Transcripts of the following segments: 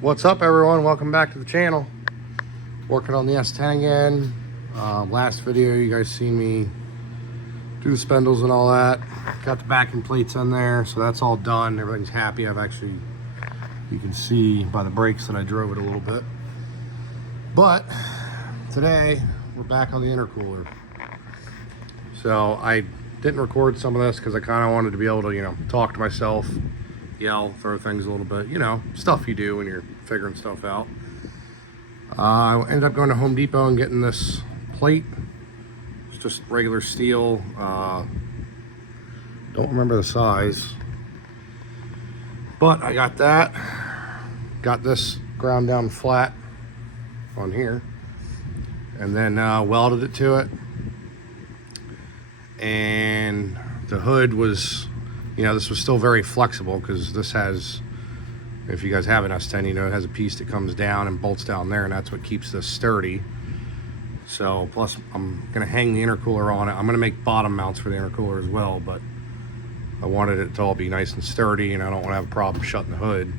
What's up, everyone? Welcome back to the channel. Working on the S10 again. Last video you guys seen me do the spindles and all that. Got the backing plates in there, so that's all done. Everything's happy. I've actually, you can see by the brakes that I drove it a little bit. But today we're back on the intercooler. So I didn't record some of this because I kind of wanted to be able to, talk to myself, yell, throw things a little bit, stuff you do when you're figuring stuff out. I ended up going to Home Depot and getting this plate. It's just regular steel. Don't remember the size, but I got that. Got this ground down flat on here, and then welded it to it. And the hood was, this was still very flexible because this has, if you guys have an S10, it has a piece that comes down and bolts down there, and that's what keeps this sturdy. So plus I'm gonna hang the intercooler on it. I'm gonna make bottom mounts for the intercooler as well, but I wanted it to all be nice and sturdy, and I don't want to have a problem shutting the hood.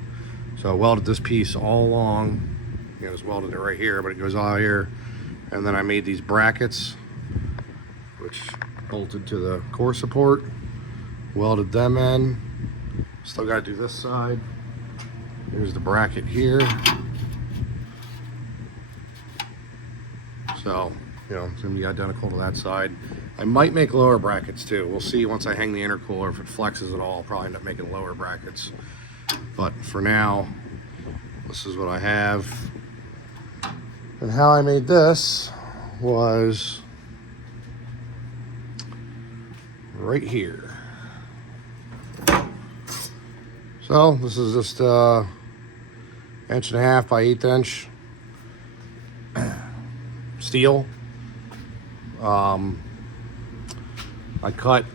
So I welded this piece all along, just welded it right here, but it goes all here. And then I made these brackets, which bolted to the core support, welded them in. Still got to do this side. Here's the bracket here. So, it's gonna be identical to that side. I might make lower brackets too. We'll see once I hang the intercooler. If it flexes at all, I'll probably end up making lower brackets. But for now, this is what I have. And how I made this was right here. So this is just 1.5 inch by 1/8 inch steel. I cut,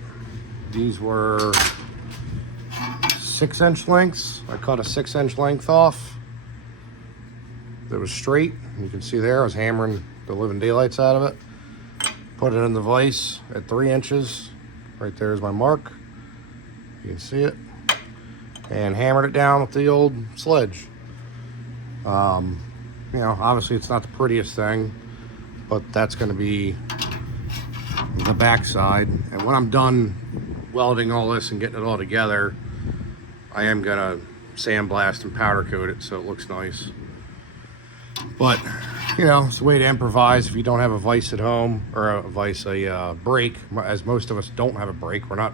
these were 6-inch lengths. I cut a 6-inch length off that was straight. You can see there I was hammering the living daylights out of it. Put it in the vise at 3 inches. Right there is my mark. You can see it. And hammered it down with the old sledge. Obviously it's not the prettiest thing, but that's going to be the back side. And when I'm done welding all this and getting it all together, I am going to sandblast and powder coat it so it looks nice. But it's a way to improvise if you don't have a vise at home, or a brake, as most of us don't have a brake. We're not,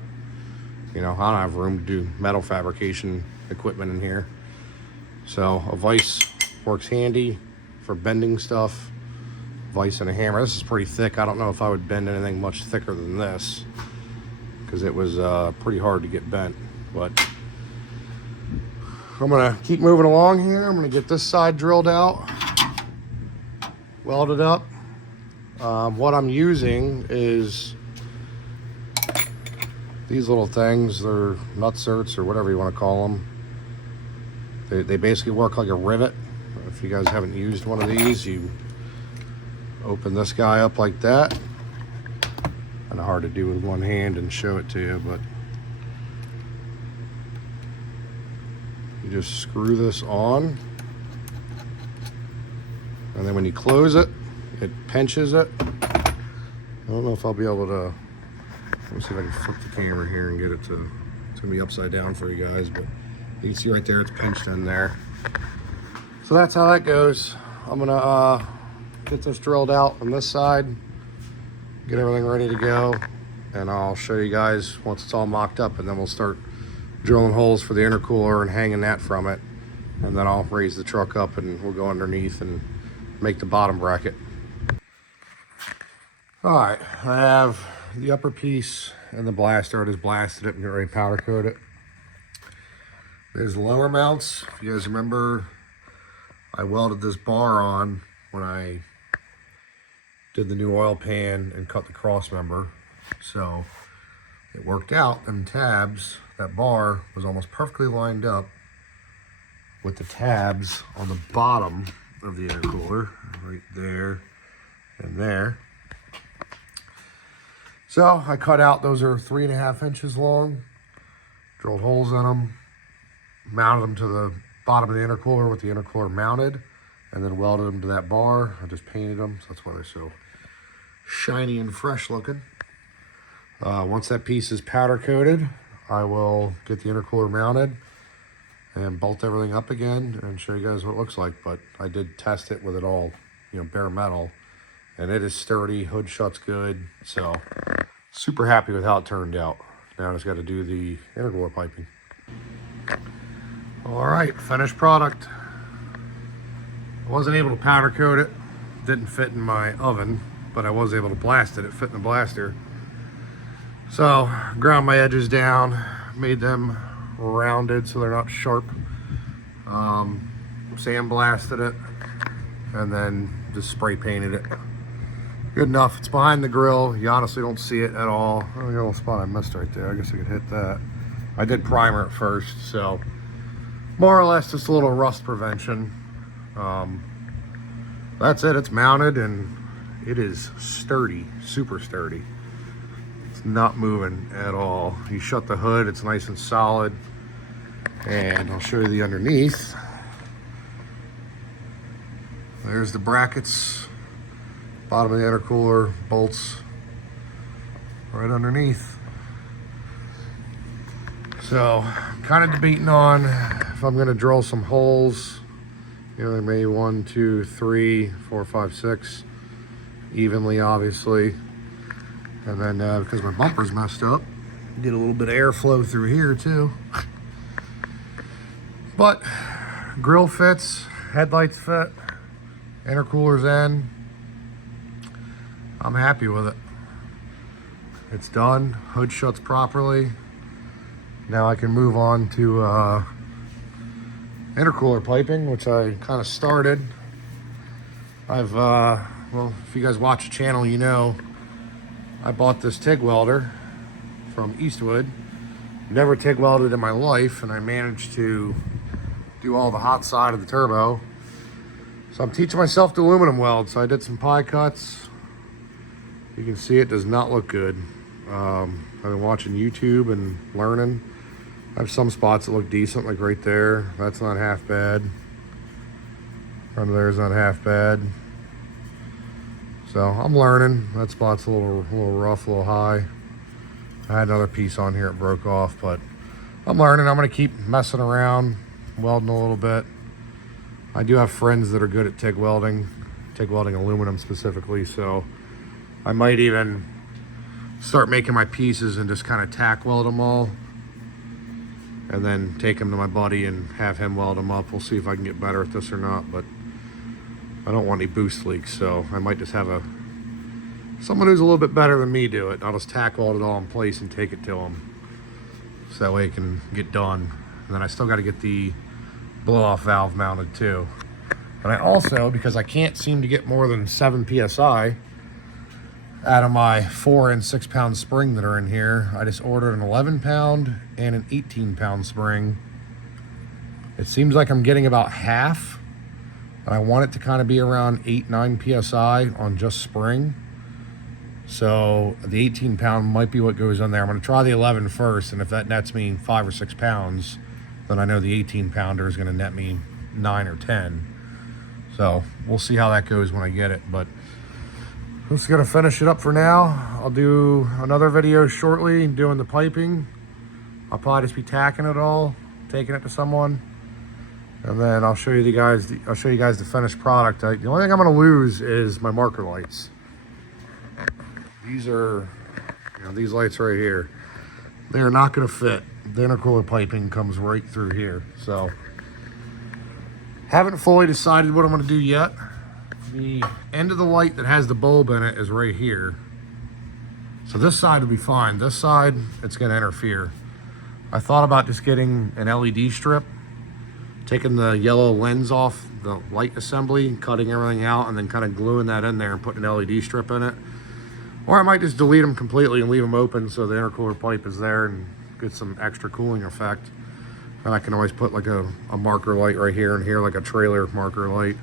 I don't have room to do metal fabrication equipment in here. So a vise works handy for bending stuff. Vise and a hammer. This is pretty thick. I don't know if I would bend anything much thicker than this, because it was pretty hard to get bent. But I'm gonna keep moving along here. I'm gonna get this side drilled out, welded up. What I'm using is these little things. They're nutserts or whatever you want to call them. They basically work like a rivet. If you guys haven't used one of these, you open this guy up like that. Kind of hard to do with one hand and show it to you, but you just screw this on, and then when you close it, it pinches it. I don't know if I'll be able to, let me see if I can flip the camera here and get it to, it's gonna be upside down for you guys, but you can see right there, it's pinched in there. So that's how that goes. I'm gonna get this drilled out on this side, get everything ready to go, and I'll show you guys once it's all mocked up, and then we'll start drilling holes for the intercooler and hanging that from it. And then I'll raise the truck up and we'll go underneath and make the bottom bracket. All right, I have the upper piece and the blaster. I just blasted it and get ready to powder coat it. There's the lower mounts. If you guys remember, I welded this bar on when I did the new oil pan and cut the cross member. So it worked out. Them tabs, that bar was almost perfectly lined up with the tabs on the bottom of the intercooler, right there and there. So I cut out, those are 3.5 inches long, drilled holes in them, mounted them to the bottom of the intercooler with the intercooler mounted, and then welded them to that bar. I just painted them, so that's why they're so shiny and fresh looking. Once that piece is powder coated, I will get the intercooler mounted and bolt everything up again and show you guys what it looks like. But I did test it with it all, bare metal, and it is sturdy. Hood shuts good, so super happy with how it turned out. Now I just got to do the intercooler piping. All right, finished product. I wasn't able to powder coat it, didn't fit in my oven, but I was able to blast it. It fit in the blaster. So ground my edges down, made them rounded so they're not sharp. Sandblasted it, and then just spray painted it. Good enough. It's behind the grill. You honestly don't see it at all. Oh, the little spot I missed right there. I guess I could hit that. I did primer it first, so more or less just a little rust prevention. That's it. It's mounted and it is sturdy, super sturdy. It's not moving at all. You shut the hood, it's nice and solid. And I'll show you the underneath. There's the brackets, bottom of the intercooler, bolts right underneath. So, kind of debating on if I'm gonna drill some holes. There may be 1, 2, 3, 4, 5, 6, evenly, obviously. And then because my bumper's messed up, get a little bit of airflow through here too. But grill fits, headlights fit, intercooler's in. I'm happy with it. It's done. Hood shuts properly. Now I can move on to intercooler piping, which I kind of started. I've well, if you guys watch the channel, you know I bought this TIG welder from Eastwood. Never TIG welded in my life, and I managed to do all the hot side of the turbo. So I'm teaching myself to aluminum weld. So I did some pie cuts. You can see it does not look good. I've been watching YouTube and learning. I have some spots that look decent, like right there. That's not half bad. Under there is not half bad. So I'm learning. That spot's a little rough, a little high. I had another piece on here, it broke off, but I'm learning. I'm gonna keep messing around, welding a little bit. I do have friends that are good at TIG welding aluminum specifically, so I might even start making my pieces and just kind of tack weld them all, and then take them to my buddy and have him weld them up. We'll see if I can get better at this or not, but I don't want any boost leaks, so I might just have someone who's a little bit better than me do it. I'll just tack weld it all in place and take it to him, so that way it can get done. And then I still got to get the blow-off valve mounted too. And I also, because I can't seem to get more than 7 psi out of my 4 and 6 pound spring that are in here, I just ordered an 11 pound and an 18 pound spring. It seems like I'm getting about half, and I want it to kind of be around 8-9 psi on just spring. So the 18 pound might be what goes on there. I'm going to try the 11 first, and if that nets me 5 or 6 pounds, then I know the 18 pounder is going to net me 9 or 10. So we'll see how that goes when I get it. But I'm just going to finish it up for now. I'll do another video shortly doing the piping. I'll probably just be tacking it all, taking it to someone, and then I'll show you guys the finished product. The only thing I'm going to lose is my marker lights. These are, these lights right here. They are not going to fit. The intercooler piping comes right through here. So, haven't fully decided what I'm going to do yet. The end of the light that has the bulb in it is right here. So this side will be fine. This side, it's going to interfere. I thought about just getting an LED strip, taking the yellow lens off the light assembly, cutting everything out, and then kind of gluing that in there and putting an LED strip in it. Or I might just delete them completely and leave them open so the intercooler pipe is there and get some extra cooling effect. And I can always put like a marker light right here and here, like a trailer marker light.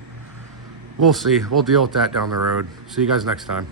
We'll see. We'll deal with that down the road. See you guys next time.